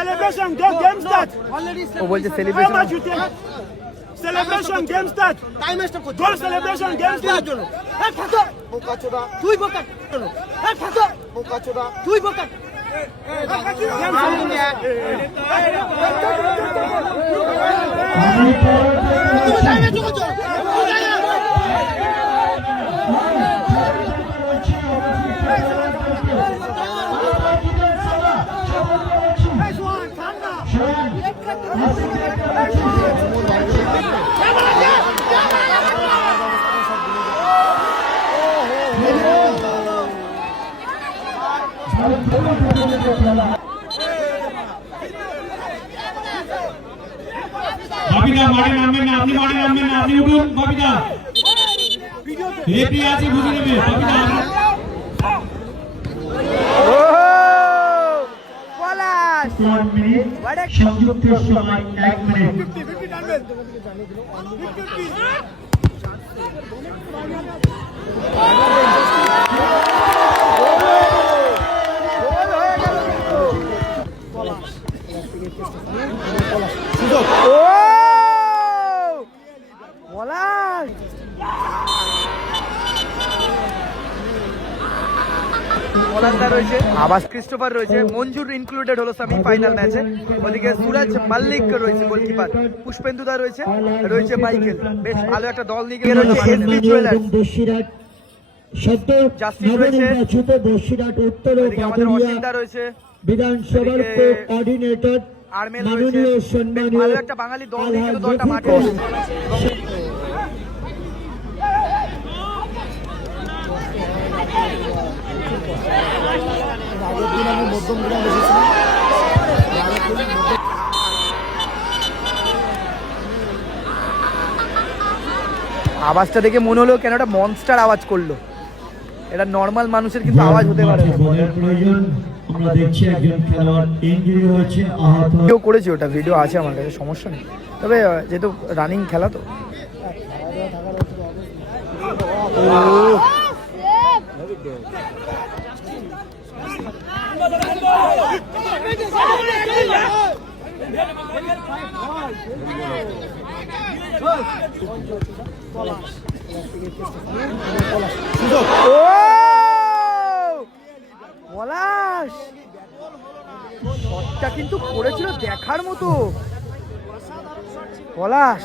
Celebration, game start. ও বলছে celebration Celebration, game start. Goal celebration, game start. তুই বোকা তুই বোকা বাবিদা মাঠে নামবেন না, আপনি মাঠে নামবেন না, আপনি উঠুন বাবিদা। রেফারি আছে বুঝে নেবে বাবিদা। সংযুক্ত সময় 1 মিনিট। রয়েছে আবাস ক্রিস্টোফার রয়েছে, মঞ্জুর ইনক্লুডেড হলো সেমিফাইনাল ম্যাচে। ওদিকে সুরজ মাল্লিক রয়েছে গোলকিপার, পুষ্পেন্দুদা রয়েছে, রয়েছে মাইকেল। বেশ ভালো একটা দল নিয়ে গিয়ে রয়েছে এসবি জুয়েলার্স। জাস্টিস রয়েছে, আমাদের অসিন্দা রয়েছে, বিধানসভার কোঅর্ডিনেটর আরমেল রয়েছে। বেশ ভালো একটা বাঙালি দল নিয়ে কিন্তু দলটা মাঠে এসেছে। আওয়াজটা দেখে মনে হলো কেন একটা মনস্টার আওয়াজ করলো। এটা নর্মাল মানুষের কিন্তু আওয়াজ হতে পারে না। আমরা দেখছি একজন খেলোয়াড় ইনজুরি হয়েছে, আহত। ভিডিও করেছি, ওটা ভিডিও আছে আমার কাছে, সমস্যা নেই। তবে যেহেতু রানিং খেলা তো পলাশ শটটা কিন্তু করেছিল দেখার মতো। পলাশ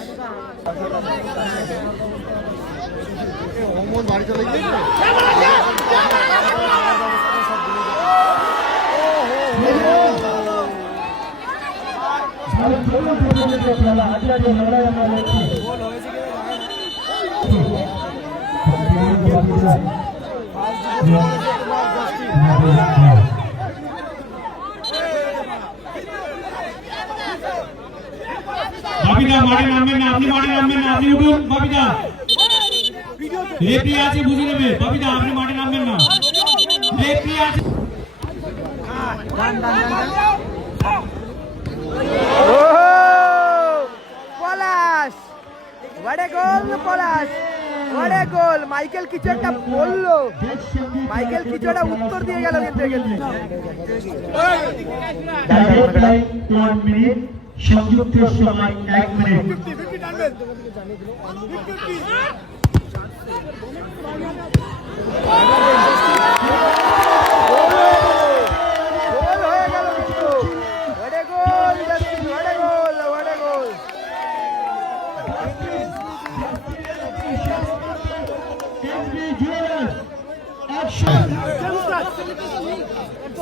বাবিদা মাঠে নামবেন না, আপনি মাঠে নামবেন না, আপনি উঠুন বাবিদা। রেফারি আছে বুঝে নেবে বাবিদা, আপনি মাঠে নামবেন না। রেফারি আছে। পলাশ ওয়ারে গোল, পলাশ ওয়ারে গোল। মাইকেল কিছু একটা বললো, মাইকেল কিছু একটা উত্তর দিয়ে গেল মিনিট। সংযুক্ত সময় 1 মিনিট।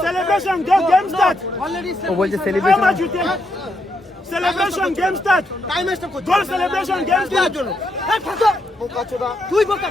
Celebration, game start. ও বলছে celebration Celebration, game start. Goal celebration, game start. তুই বোকা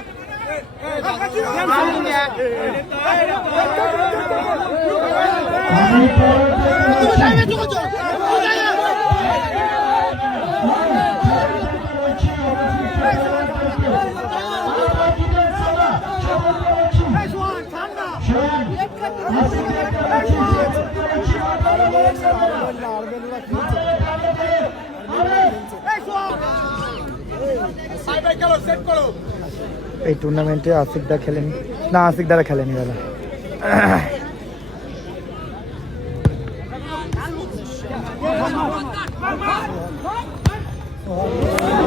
এই টুর্নামেন্টে আশিকদা খেলেনি না, আশিকদারা খেলেনি দাদা। Mark, mark.